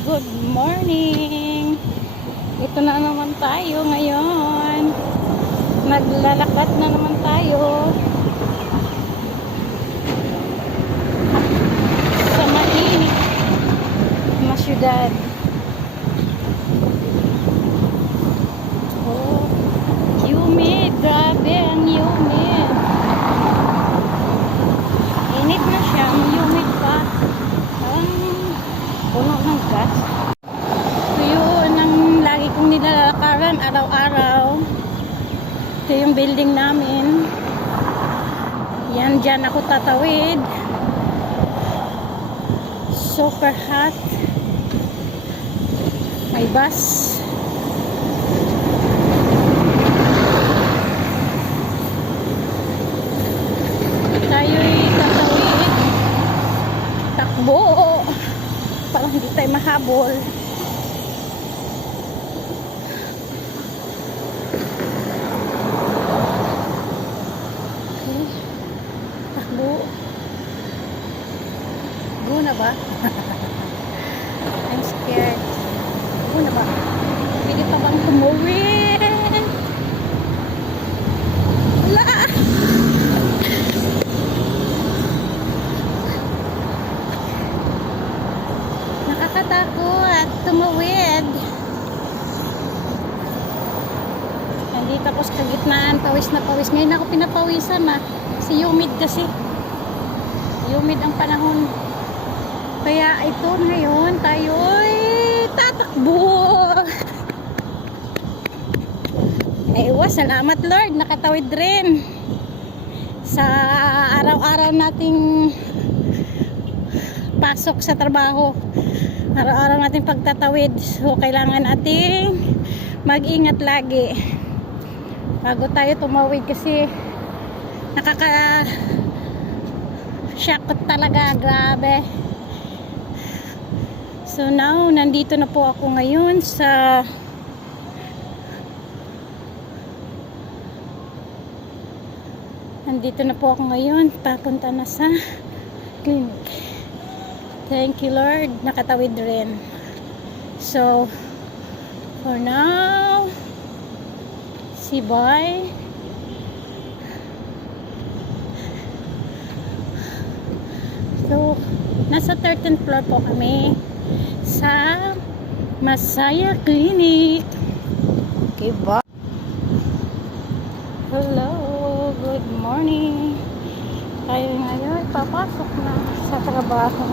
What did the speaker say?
good morning. Ito na naman tayo ngayon. Naglalakad na naman tayo. Sa mainit na syudad. Oh, humid. Grabe, ang humid. Init na siya, humid pa. Parang puno ng gas. Ito yun ang lagi kong nilalakaran araw-araw. Ito yung building namin. Yan, dyan ako tatawid. Super hot. May bus. Tayo'y tatawid. Takbo. Parang hindi tayo mahabol. Okay. Takbo. Go na ba? I'm scared. Go na ba? Pwede pa bang tumawid? Wala! Nakakatakot tumawid. Nandito ako sa kagitnaan, pawis na pawis. Ngayon ako pinapawisan ah. Si humid kasi. Humid ang panahon. Kaya ito ngayon tatakbo. Ay, was, salamat Lord, nakatawid rin. Sa araw-araw nating pasok sa trabaho. Araw-araw natin pagtatawid. So, kailangan nating mag-ingat lagi. Bago tayo tumawid kasi nakaka shock talaga. Grabe. So, now, nandito na po ako ngayon sa nandito na po ako ngayon. Papunta na sa clinic. Thank you Lord, nakatawid rin. So, for now, si Boy, so, nasa 13th floor po kami sa Masaya Clinic. Okay, bye. Hello, good morning. Tayo ngayon, papasok na sa trabaho.